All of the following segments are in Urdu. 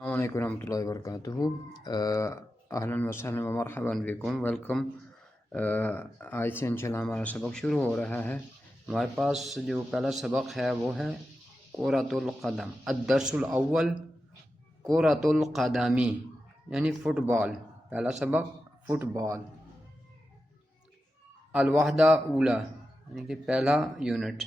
السلام علیکم ورحمۃ اللہ وبرکاتہ۔ اہلاً وسہلاً و مرحبا بکم، ویلکم۔ آج سے انشاءاللہ ہمارا سبق شروع ہو رہا ہے۔ ہمارے پاس جو پہلا سبق ہے وہ ہے کرۃ القدم۔ الدرس الاول کرۃ القدمی یعنی فٹ بال۔ پہلا سبق فٹ بال۔ الوحدہ اولا یعنی کہ پہلا یونٹ۔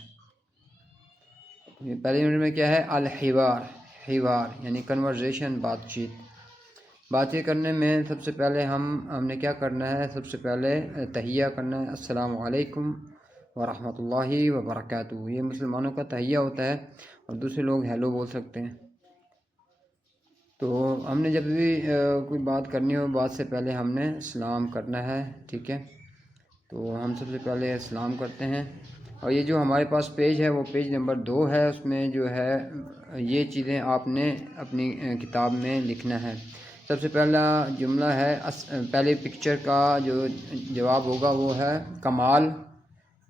پہلے یونٹ میں کیا ہے؟ الحوار، حوار یعنی کنورزیشن، بات چیت کرنے میں سب سے پہلے ہم نے کیا کرنا ہے؟ سب سے پہلے تحیہ کرنا ہے، السلام علیکم ورحمۃ اللہ وبرکاتہ۔ یہ مسلمانوں کا تحیہ ہوتا ہے اور دوسرے لوگ ہیلو بول سکتے ہیں۔ تو ہم نے جب بھی کوئی بات کرنی ہو، بات سے پہلے ہم نے سلام کرنا ہے، ٹھیک ہے؟ تو ہم سب سے پہلے سلام کرتے ہیں۔ اور یہ جو ہمارے پاس پیج ہے وہ پیج نمبر 2 ہے، اس میں جو ہے یہ چیزیں آپ نے اپنی کتاب میں لکھنا ہے۔ سب سے پہلا جملہ ہے، پہلے پکچر کا جو جواب ہوگا وہ ہے کمال،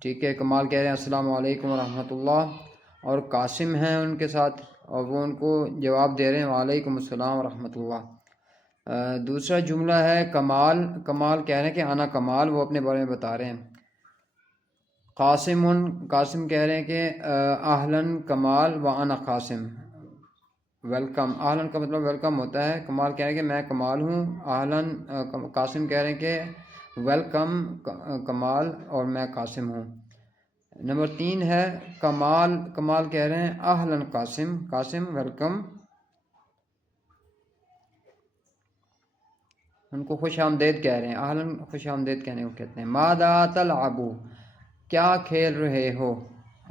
ٹھیک ہے؟ کمال کہہ رہے ہیں السلام علیکم ورحمۃ اللہ، اور قاسم ہیں ان کے ساتھ اور وہ ان کو جواب دے رہے ہیں وعلیکم السلام ورحمۃ اللہ۔ دوسرا جملہ ہے کمال، کمال کہہ رہے ہیں کہ انا کمال، وہ اپنے بارے میں بتا رہے ہیں۔ قاسم، قاسم کہہ رہے ہیں کہ اہلاً کمال و انا قاسم، ویلکم۔ اہلاً کا مطلب ویلکم ہوتا ہے، کمال کہہ رہے ہیں کہ میں کمال ہوں، اہلاً قاسم کہہ رہے ہیں کہ ویلکم کمال اور میں قاسم ہوں۔ نمبر 3 ہے کمال، کمال کہہ رہے ہیں اہلاً قاسم، قاسم ویلکم، ان کو خوش آمدید کہہ رہے ہیں، اہلاً خوش آمدید کہنے کو کہتے ہیں۔ ماذا تلعبو، کیا کھیل رہے ہو،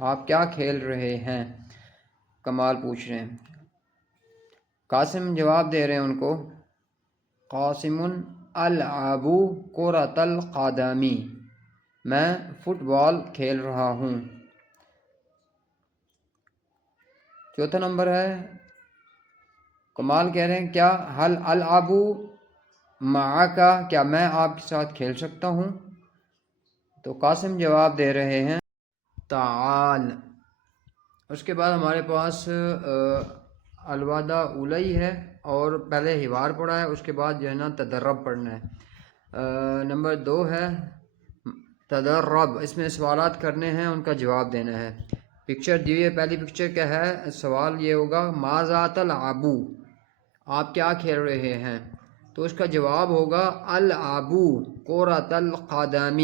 آپ کیا کھیل رہے ہیں، کمال پوچھ رہے ہیں۔ قاسم جواب دے رہے ہیں ان کو، قاسم العب کرۃ القدم، میں فٹ بال کھیل رہا ہوں۔ چوتھا نمبر ہے کمال کہہ رہے ہیں کیا حل العب معک، کیا میں آپ کے ساتھ کھیل سکتا ہوں؟ تو قاسم جواب دے رہے ہیں تعال۔ اس کے بعد ہمارے پاس الوحدہ اولی ہے اور پہلے حوار پڑھا ہے، اس کے بعد جو ہے نا تدرب پڑھنا ہے۔ نمبر 2 ہے تدرب، اس میں سوالات کرنے ہیں، ان کا جواب دینا ہے۔ پکچر دی ہوئی ہے، پہلی پکچر کیا ہے؟ سوال یہ ہوگا ماذا تلعبو، آپ کیا کھیل رہے ہیں؟ تو اس کا جواب ہوگا العب کرۃ القدم،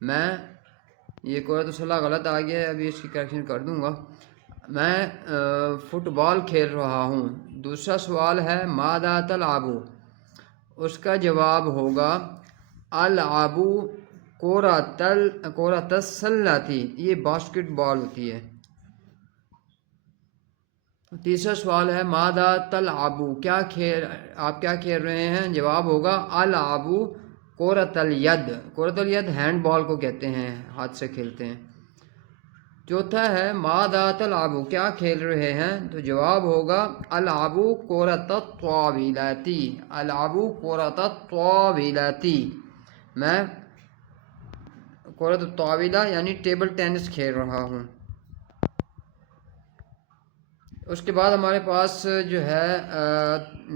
میں، یہ کرۃ صلاح غلط آ گیا ہے، ابھی اس کی کریکشن کر دوں گا، میں فٹ بال کھیل رہا ہوں۔ دوسرا سوال ہے ماذا تلعب، اس کا جواب ہوگا العب کرۃ السلۃ، یہ باسکٹ بال ہوتی ہے۔ تیسرا سوال ہے ماذا تلعب، آپ کیا کھیل رہے ہیں؟ جواب ہوگا العب کرۃ الید، کرۃ الید ہینڈ بال کو کہتے ہیں، ہاتھ سے کھیلتے ہیں۔ چوتھا ہے ماذا تلعب، کیا کھیل رہے ہیں؟ تو جواب ہوگا العب کرۃ الطاولۃ، العب کرۃ الطاولۃ، میں کرۃ الطاولہ یعنی ٹیبل ٹینس کھیل رہا ہوں۔ اس کے بعد ہمارے پاس جو ہے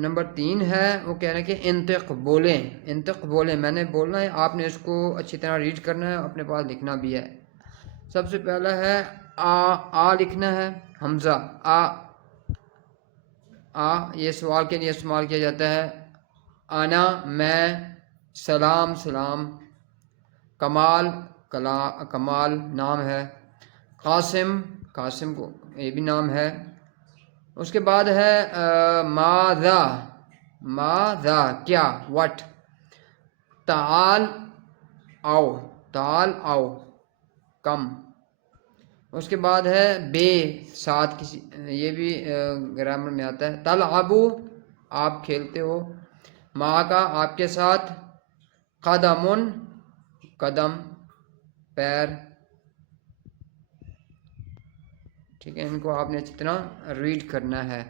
نمبر 3 ہے، وہ کہہ رہے ہیں کہ انطق، بولیں، انطق بولیں، میں نے بولنا ہے، آپ نے اس کو اچھی طرح ریڈ کرنا ہے، اپنے پاس لکھنا بھی ہے۔ سب سے پہلا ہے آ لکھنا ہے، حمزہ آ، یہ سوال کے لیے استعمال کیا جاتا ہے۔ انا، میں، سلام، سلام، کمال، کمال نام ہے، قاسم، قاسم کو یہ بھی نام ہے۔ اس کے بعد ہے ماذا، ماذا کیا، وٹ، تعال آؤ، تعال آؤ، کم۔ اس کے بعد ہے بے، ساتھ کسی، یہ بھی گرامر میں آتا ہے۔ تلعب، آپ کھیلتے ہو، معک، آپ کے ساتھ، قدم، قدم، پیر، ٹھیک ہے؟ ان کو آپ نے اچھی طرح ریڈ کرنا ہے۔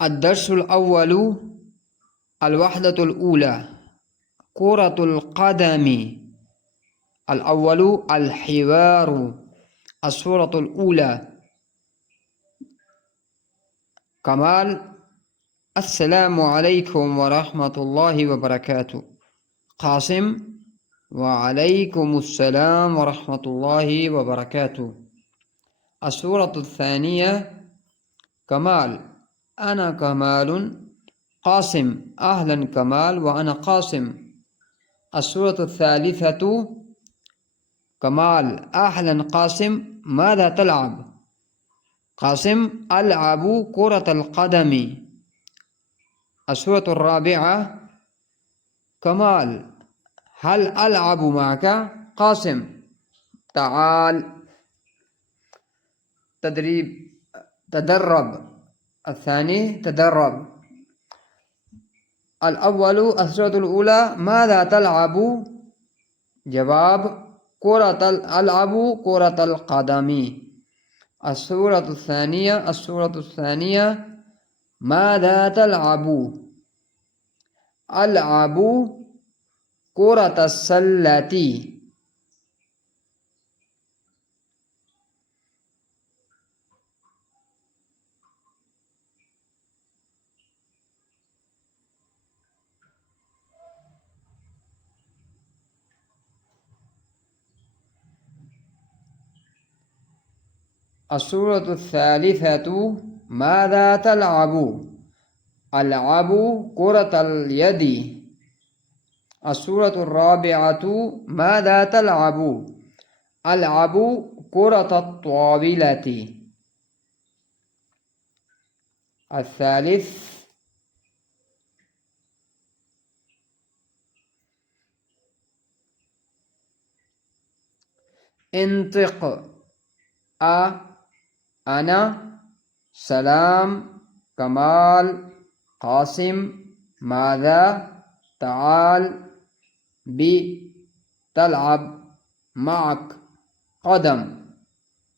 الدرس الاول الوحدۃ الاولی کرۃ القدم، الاول الحوار، السورة الأولى كمال السلام عليكم ورحمة الله وبركاته. قاسم وعليكم السلام ورحمة الله وبركاته. السورة الثانية كمال أنا كمال قاسم أهلا كمال وأنا قاسم. السورة الثالثة كمال أهلا قاسم ماذا تلعب؟ قاسم ألعب كرة القدم. السورة الرابعة كمال هل ألعب معك؟ قاسم تعال. تدرب. الثاني تدرب. الأول السورة الأولى ماذا تلعب؟ جواب ألعب كرة القدم. السورة الثانية ماذا تلعب؟ ألعب كرة السلة. السورة الثالثة ماذا تلعب؟ ألعب كرة اليد. السورة الرابعة ماذا تلعب؟ ألعب كرة الطاولة. الثالث انطق. أنا سلام كمال قاسم ماذا تعال تلعب معك قدم.